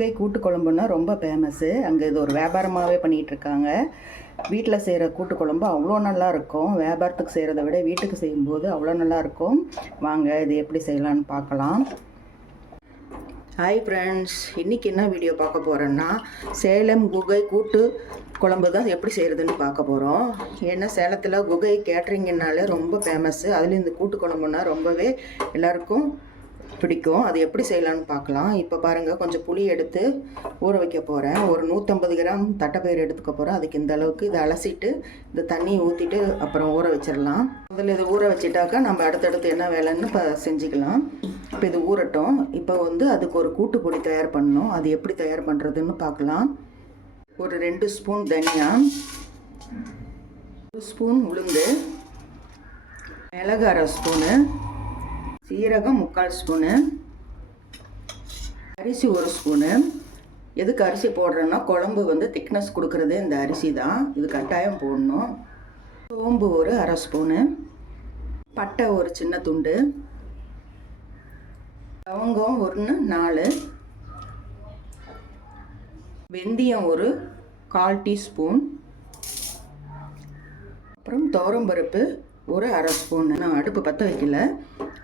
கை கூட்டு குழம்புன்னா ரொம்ப ஃபேமஸ்ஸு அங்கே இது ஒரு வியாபாரமாகவே பண்ணிகிட்டு இருக்காங்க. வீட்டில் செய்கிற கூட்டு குழம்பு அவ்வளோ நல்லாயிருக்கும் வியாபாரத்துக்கு செய்கிறத விட வீட்டுக்கு செய்யும்போது அவ்வளோ நல்லா இருக்கும். வாங்க இது எப்படி செய்யலான்னு பார்க்கலாம். ஹாய் ஃப்ரெண்ட்ஸ் இன்றைக்கி என்ன வீடியோ பார்க்க போகிறேன்னா சேலம் குகை கூட்டு குழம்பு தான் எப்படி செய்கிறதுன்னு பார்க்க போகிறோம் ஏன்னா சேலத்தில் குகை கேட்ரிங்கனாலே ரொம்ப ஃபேமஸ்ஸு அதுலேயும் இந்த கூட்டு குழம்புனா ரொம்பவே எல்லாருக்கும் பிடிக்கும். அது எப்படி செய்யலான்னு பார்க்கலாம். இப்போ பாருங்கள் கொஞ்சம் புளி எடுத்து ஊற வைக்க போகிறேன் ஒரு நூற்றம்பது கிராம் தட்டைப்பயிறு எடுத்துக்க போகிறேன் அதுக்கு இந்த அளவுக்கு இதை அலசிட்டு இந்த தண்ணி ஊற்றிட்டு அப்புறம் ஊற வச்சிடலாம். முதல்ல இதை ஊற வச்சிட்டாக்கா நம்ம அடுத்தடுத்து என்ன வேலைன்னு இப்போ செஞ்சுக்கலாம். இப்போ இது ஊறட்டும். இப்போ வந்து அதுக்கு ஒரு கூட்டு பொடி தயார் பண்ணணும். அது எப்படி தயார் பண்ணுறதுன்னு பார்க்கலாம். ஒரு ரெண்டு ஸ்பூன் தனியா ஒரு ஸ்பூன் உளுந்து மிளகு அரை ஸ்பூனு சீரகம் முக்கால் ஸ்பூனு. அரிசி ஒரு ஸ்பூனு. எதுக்கு அரிசி போடுறேன்னா குழம்பு வந்து திக்னஸ் கொடுக்குறது இந்த அரிசி தான். இது கட்டாயம் போடணும். சோம்பு ஒரு அரை ஸ்பூனு. பட்டை ஒரு சின்ன துண்டு. லவங்கம் ஒன்று நாலு. வெந்தயம் ஒரு கால் டீஸ்பூன். அப்புறம் துவரம்பருப்பு ஒரு அரை ஸ்பூன். நான் அடுப்பு பற்ற வைக்கல.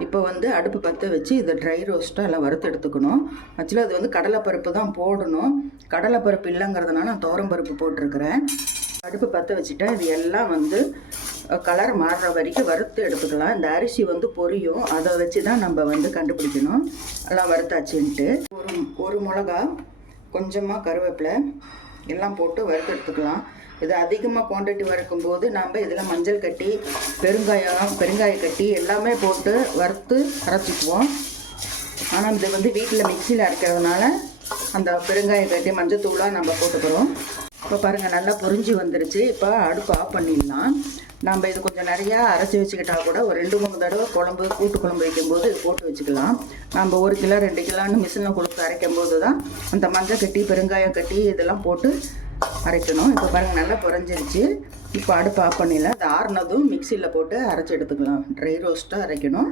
இப்போ வந்து அடுப்பு பற்ற வச்சு இதை ட்ரை ரோஸ்ட்டாக எல்லாம் வறுத்து எடுத்துக்கணும். ஆக்சுவலாக அது வந்து கடலைப்பருப்பு தான் போடணும். கடலைப்பருப்பு இல்லைங்கிறதுனால நான் தோரம்பருப்பு போட்டிருக்கிறேன். அடுப்பு பற்ற வச்சுட்டேன் இது எல்லாம் வந்து கலர் மாறுற வரைக்கும் வறுத்து எடுத்துக்கலாம். இந்த அரிசி வந்து பொரியும். அதை வச்சு தான் நம்ம வந்து கண்டுபிடிக்கணும். எல்லாம் வறுத்தாச்சுன்ட்டு. ஒரு ஒரு மிளகா கொஞ்சமாக கருவேப்பிலை எல்லாம் போட்டு வறுத்து எடுத்துக்கலாம். இது அதிகமாக குவான்டிட்டி வறுக்கும் போது நாம் இதில் மஞ்சள் கட்டி பெருங்காயம் பெருங்காய கட்டி எல்லாமே போட்டு வறுத்து அரைச்சிக்குவோம். ஆனால் இது வந்து வீட்டில் மிக்சியில் அரைக்கிறதுனால அந்த பெருங்காயம் கட்டி மஞ்சள் தூளாக நம்ம போட்டுக்கிறோம். இப்போ பாருங்கள் நல்லா பொறிஞ்சி வந்துருச்சு. இப்போ அடுப்பு ஆஃப் பண்ணிடலாம். நம்ம இது கொஞ்சம் நிறையா அரைச்சி வச்சுக்கிட்டால் கூட ஒரு ரெண்டு மூணு தடவை குழம்பு கூட்டு குழம்பு வைக்கும்போது இது போட்டு வச்சுக்கலாம். நம்ம ஒரு கிலோ ரெண்டு கிலோன்னு மிஷினில் கொடுத்து அரைக்கும் போது தான் அந்த மஞ்சள் கட்டி பெருங்காயம் கட்டி இதெல்லாம் போட்டு அரைக்கணும். இப்போ பாருங்கள் நல்லா குறைஞ்சிருச்சு. இப்போ அடுப்பு ஆஃப் பண்ணிடலாம். அது ஆறுனதும் மிக்சியில் போட்டு அரைச்சி எடுத்துக்கலாம். ட்ரை ரோஸ்ட்டாக அரைக்கணும்.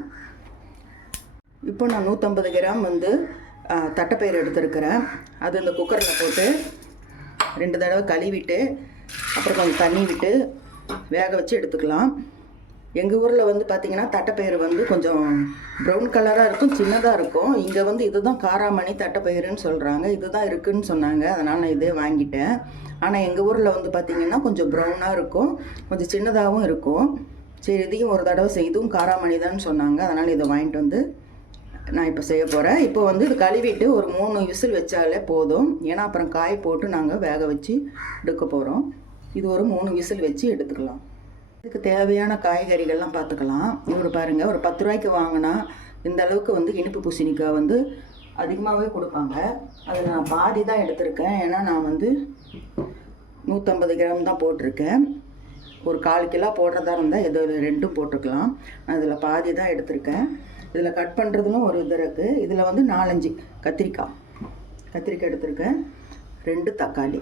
இப்போ நான் நூற்றம்பது கிராம் வந்து தட்டைப்பயிர் தட்டைப்பயிறு எடுத்துருக்கிறேன். அது இந்த குக்கரில் போட்டு ரெண்டு தடவை கழுவிட்டு அப்புறம் கொஞ்சம் தண்ணி விட்டு வேக வச்சு எடுத்துக்கலாம். எங்கள் ஊரில் வந்து பார்த்திங்கன்னா தட்டைப்பயிறு வந்து கொஞ்சம் ப்ரௌன் கலராக இருக்கும் சின்னதாக இருக்கும். இங்கே வந்து இதுதான் காராமணி தட்டைப்பயிறுன்னு சொல்கிறாங்க இதுதான் இருக்குன்னு சொன்னாங்க. அதனால் நான் இதே வாங்கிட்டேன். ஆனால் எங்கள் ஊரில் வந்து பார்த்திங்கன்னா கொஞ்சம் ப்ரௌனாக இருக்கும் கொஞ்சம் சின்னதாகவும் இருக்கும். சரி இதையும் ஒரு தடவை செய்தும் காராமணி தான் சொன்னாங்க. அதனால் இதை வாங்கிட்டு வந்து நான் இப்போ செய்ய போகிறேன் இப்போ வந்து இது கழுவிட்டு ஒரு மூணு விசில் வச்சாலே போதும். ஏன்னா அப்புறம் காய் போட்டு நாங்கள் வேக வச்சு எடுக்க போகிறோம் இது ஒரு மூணு விசில் வச்சு எடுத்துக்கலாம். இதுக்கு தேவையான காய்கறிகள்லாம் பார்த்துக்கலாம். இவர் பாருங்கள் ஒரு பத்து ரூபாய்க்கு வாங்கினா இந்த அளவுக்கு வந்து இனிப்பு பூசணிக்காய் வந்து அதிகமாகவே கொடுப்பாங்க. அதை நான் பாதி தான் எடுத்திருக்கேன். ஏன்னா நான் வந்து நூற்றம்பது கிராம் தான் போட்டிருக்கேன். ஒரு கால் கிலோ போடுறதா இருந்தால் இது ரெண்டும் போட்டுக்கலாம். நான் இதில் பாதி தான் எடுத்திருக்கேன். இதில் கட் பண்ணுறதுலும் ஒரு இது இருக்குது இதில் வந்து நாலஞ்சு கத்திரிக்காய். கத்திரிக்காய் எடுத்திருக்கேன். ரெண்டு தக்காளி.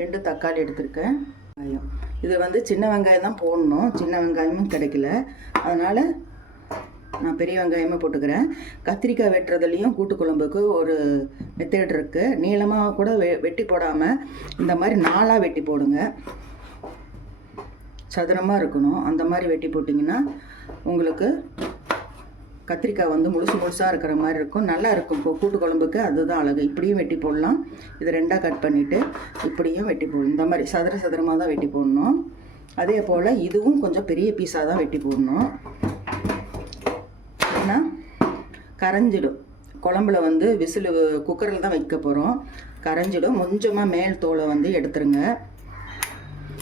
ரெண்டு தக்காளி எடுத்திருக்கேன். வெங்காயம். இது வந்து சின்ன வெங்காயம் தான் போடணும். சின்ன வெங்காயமும் கிடைக்கல. அதனால் நான் பெரிய வெங்காயமே போட்டுக்கிறேன். கத்திரிக்காய் வெட்டுறதுலேயும் கூட்டு குழம்புக்கு ஒரு மெத்தட் இருக்குது நீளமாக கூட வெ வெட்டி போடாமல் இந்த மாதிரி நாலாக வெட்டி போடுங்க. சதுரமாக இருக்கணும். அந்த மாதிரி வெட்டி போட்டிங்கன்னா உங்களுக்கு கத்திரிக்காய் வந்து முழுசு முழுசாக இருக்கிற மாதிரி இருக்கும். நல்லா இருக்கும். இப்போ கூட்டு குழம்புக்கு அதுதான் அழகு. இப்படியும் வெட்டி போடலாம். இதை ரெண்டாக கட் பண்ணிவிட்டு இப்படியும் வெட்டி போடணும் இந்த மாதிரி சதுர சதுரமாக தான் வெட்டி போடணும். அதே போல் இதுவும் கொஞ்சம் பெரிய பீஸாக தான் வெட்டி போடணும். ஏன்னா கரைஞ்சிடும். குழம்புல வந்து விசில் குக்கரில் தான் வைக்க போகிறோம் கரைஞ்சிடும். கொஞ்சமாக மேல் தோலை வந்து எடுத்துருங்க.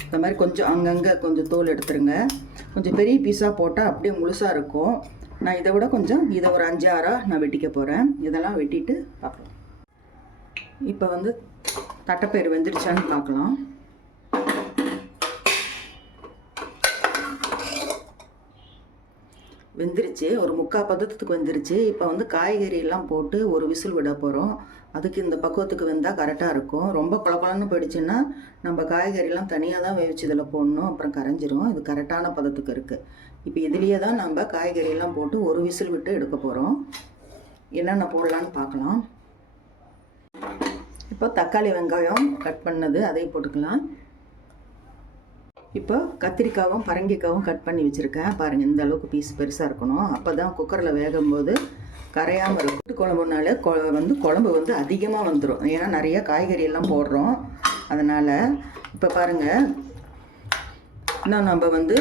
இந்த மாதிரி கொஞ்சம் அங்கங்கே கொஞ்சம் தோல் எடுத்துருங்க. கொஞ்சம் பெரிய பீஸாக போட்டால் அப்படியே முழுசாக இருக்கும். நான் இதை விட கொஞ்சம் இதை ஒரு அஞ்சு ஆறாக நான் வெட்டிக்க போகிறேன் இதெல்லாம் வெட்டிட்டு பார்க்கலாம் இப்போ வந்து தட்டைப்பயிறு வெந்துருச்சான்னு பார்க்கலாம். வெந்துருச்சு. ஒரு முக்கால் பதத்துக்கு வெந்துருச்சு. இப்போ வந்து காய்கறியெல்லாம் போட்டு ஒரு விசில் விட போகிறோம் அதுக்கு இந்த பக்குவத்துக்கு வெந்தால் கரெக்டாக இருக்கும். ரொம்ப குழப்பலன்னு போயிடுச்சுன்னா நம்ம காய்கறிலாம் தனியாக தான் வேவிச்சு இதில் போடணும். அப்புறம் கரைஞ்சிரும். இது கரெக்டான பதத்துக்கு இருக்குது இப்போ இதுலேயே தான் நம்ம காய்கறியெல்லாம் போட்டு ஒரு விசில் விட்டு எடுக்க போகிறோம் என்னென்ன போடலான்னு பார்க்கலாம். இப்போ தக்காளி வெங்காயம் கட் பண்ணது அதையும் போட்டுக்கலாம். இப்போ கத்திரிக்காவும் பரங்கிக்காவும் கட் பண்ணி வச்சுருக்கேன். பாருங்கள் இந்த அளவுக்கு பீஸ் பெருசாக இருக்கணும். அப்போ தான் குக்கரில் வேகும்போது கரையாமல் இருக்கும். கூட்டு குழம்புனால கொ வந்து குழம்பு வந்து அதிகமாக வந்துடும் ஏன்னா நிறைய காய்கறி எல்லாம் போடுறோம். அதனால் இப்போ பாருங்கள் இன்னும் நம்ம வந்து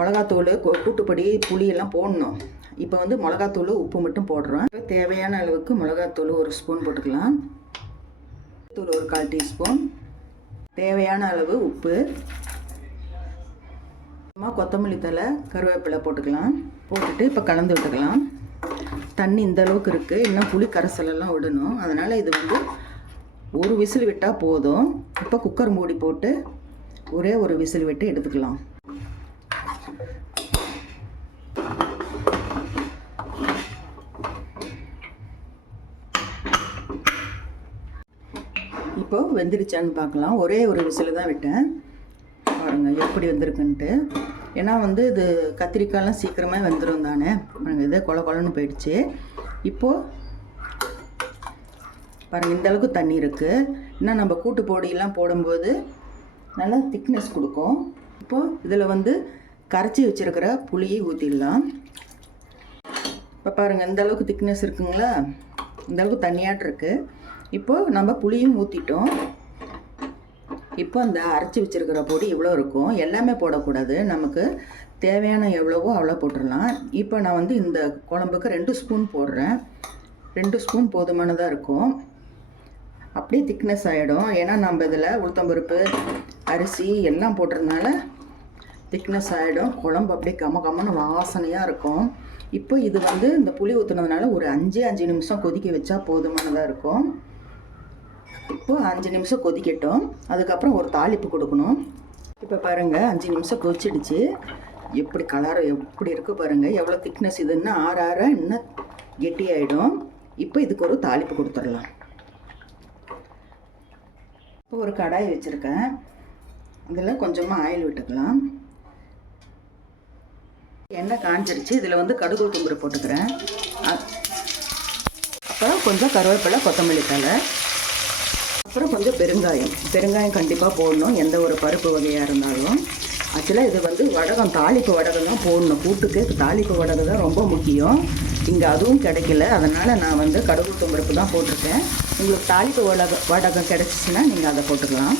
மிளகாத்தூள் கூட்டுப்படி புளியெல்லாம் போடணும். இப்போ வந்து மிளகாத்தூள் உப்பு மட்டும் போடுறோம் இப்போ தேவையான அளவுக்கு மிளகாத்தூள் ஒரு ஸ்பூன் போட்டுக்கலாம். தூள் ஒரு கால் டீஸ்பூன். தேவையான அளவு உப்பு. கொத்தமல்லி தழை கருவேப்பிலை போட்டுக்கலாம். போட்டுட்டு இப்போ கலந்து விட்டுக்கலாம். தண்ணி இந்த அளவுக்கு இருக்குது இன்னும் புளி கரைசலெல்லாம் விடணும். அதனால் இது வந்து ஒரு விசில் விட்டால் போதும். இப்போ குக்கர் மூடி போட்டு ஒரே ஒரு விசில் விட்டு எடுத்துக்கலாம். இப்போ வெந்துருச்சான்னு பார்க்கலாம். ஒரே ஒரு விசில் தான் விட்டேன். பாருங்கள் எப்படி வந்திருக்குன்ட்டு. ஏன்னா வந்து இது கத்திரிக்காய்லாம் சீக்கிரமாக வெந்துடும் தானே. பாருங்கள் இது கொல கொலன்னு போயிடுச்சு. இப்போது பாருங்கள் இந்த அளவுக்கு தண்ணி இருக்குது இன்னும் நம்ம கூட்டு பொடியெல்லாம் போடும்போது நல்லா திக்னஸ் கொடுக்கும். இப்போது இதில் வந்து கரைச்சி வச்சுருக்கிற புளியை ஊற்றிடலாம் இப்போ பாருங்கள் இந்த அளவுக்கு திக்னஸ் இருக்குங்களா? இந்த அளவுக்கு இப்போது நம்ம புளியும் ஊற்றிட்டோம் இப்போ அந்த அரைச்சி வச்சிருக்கிற பொடி இவ்வளோ இருக்கும்? எல்லாமே போடக்கூடாது. நமக்கு தேவையான எவ்வளவோ அவ்வளோ போட்டுடலாம். இப்போ நான் வந்து இந்த குழம்புக்கு ரெண்டு ஸ்பூன் போடுறேன். ரெண்டு ஸ்பூன் போதுமானதாக இருக்கும். அப்படியே திக்னஸ் ஆகிடும் ஏன்னா நம்ம இதில் உளுத்தம்பருப்பு அரிசி எல்லாம் போடுறதுனால திக்னஸ் ஆகிடும் குழம்பு அப்படியே கம கமன்னு வாசனையாக இருக்கும். இப்போ இது வந்து இந்த புளி ஊற்றுனதுனால ஒரு அஞ்சு அஞ்சு நிமிஷம் கொதிக்க வச்சா போதுமானதாக இருக்கும். இப்போ அஞ்சு நிமிஷம் கொதிக்கட்டும். அதுக்கப்புறம் ஒரு தாளிப்பு கொடுக்கணும். இப்போ பாருங்கள் அஞ்சு நிமிஷம் கொதிச்சிடுச்சு. எப்படி கலர் எப்படி இருக்குது பாருங்கள் எவ்வளோ திக்னஸ் இது இன்னும் ஆற ஆற இன்னும் கெட்டியாயிடும். இப்போ இதுக்கு ஒரு தாளிப்பு கொடுத்துடலாம். இப்போ ஒரு கடாய் வச்சுருக்கேன். இதில் கொஞ்சமாக ஆயில் விட்டுக்கலாம். எண்ணெய் காஞ்சிருச்சு. இதில் வந்து கடுகு கும்புறு போட்டுக்கிறேன். அப்புறம் கொஞ்சம் கருவேப்பிலை கொத்தமல்லி தழை. அப்புறம் கொஞ்சம் பெருங்காயம். பெருங்காயம் கண்டிப்பாக போடணும். எந்த ஒரு பருப்பு வகையாக இருந்தாலும். ஆக்சுவலாக இது வந்து வடகம் தாளிப்பு வடகம் தான் போடணும். கூட்டுக்கு தாளிப்பு வடகம் தான் ரொம்ப முக்கியம். இங்கே அதுவும் கிடைக்கல. அதனால் நான் வந்து கடுகு தும்பருப்பு தான் போட்டிருக்கேன். உங்களுக்கு தாளிப்பு வடகம் வடகம் கிடச்சிச்சின்னா நீங்கள் அதை போட்டுக்கலாம்.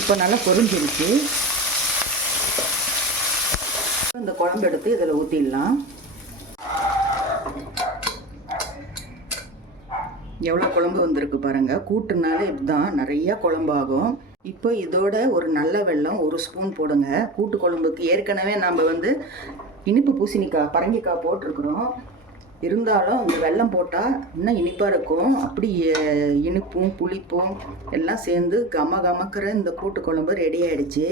இப்போ நல்லா பொறிஞ்சிருச்சு இந்த குழம்பு எடுத்து இதில் ஊற்றிடலாம் எவ்வளோ குழம்பு வந்திருக்கு பாருங்கள் கூட்டுனால இதுதான். நிறையா குழம்பாகும் இப்போ இதோட ஒரு நல்ல வெள்ளம் ஒரு ஸ்பூன் போடுங்க. கூட்டு குழம்புக்கு ஏற்கனவே நம்ம வந்து இனிப்பு பூசணிக்காய் பரங்கிக்காய் போட்டிருக்கிறோம். இருந்தாலும் இந்த வெல்லம் போட்டால் இன்னும் இனிப்பாக இருக்கும். அப்படி இனிப்பும் புளிப்பும் எல்லாம் சேர்ந்து கம கமக்கிற இந்த கூட்டு குழம்பு ரெடி ஆகிடுச்சு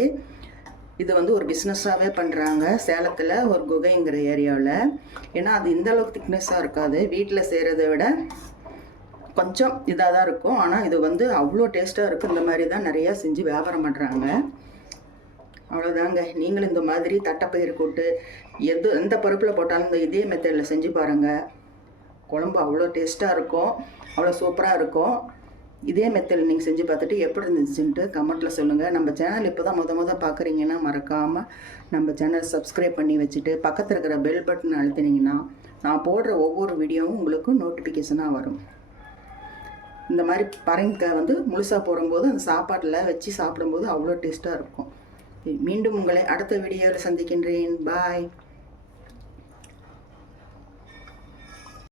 இது வந்து ஒரு பிஸ்னஸாகவே பண்ணுறாங்க சேலத்தில் ஒரு குகைங்கிற ஏரியாவில். ஏன்னா அது இந்த அளவுக்கு திக்னஸாக இருக்காது. வீட்டில் செய்கிறத விட கொஞ்சம் இதாக தான் இருக்கும். ஆனால் இது வந்து அவ்வளோ டேஸ்ட்டாக இருக்கும் இந்த மாதிரி தான் நிறையா செஞ்சு வியாபாரம் பண்ணுறாங்க அவ்வளோதாங்க நீங்களும் இந்த மாதிரி தட்டைப்பயிறு கூட்டு எது எந்த பருப்பில் போட்டாலும் இந்த இதே மெத்தடில் செஞ்சு பாருங்கள் குழம்பு அவ்வளோ டேஸ்ட்டாக இருக்கும். அவ்வளோ சூப்பராக இருக்கும். இதே மெத்தட் நீங்கள் செஞ்சு பார்த்துட்டு எப்படி இருந்துச்சுன்ட்டு கமெண்ட்டில் சொல்லுங்கள் நம்ம சேனல் இப்போ தான் முத முத பார்க்குறீங்கன்னா மறக்காமல் நம்ம சேனல் சப்ஸ்கிரைப் பண்ணி வச்சுட்டு பக்கத்தில் இருக்கிற பெல் பட்டன் அழுத்தினீங்கன்னா நான் போடுற ஒவ்வொரு வீடியோவும் உங்களுக்கு நோட்டிஃபிகேஷனாக வரும். இந்த மாதிரி பரங்கிக்காய் வந்து முழுசாக போடும்போது அந்த சாப்பாட்டில் வச்சு சாப்பிடும்போது அவ்வளோ டேஸ்ட்டாக இருக்கும். மீண்டும் உங்களை அடுத்த வீடியோவில் சந்திக்கின்றேன். பாய்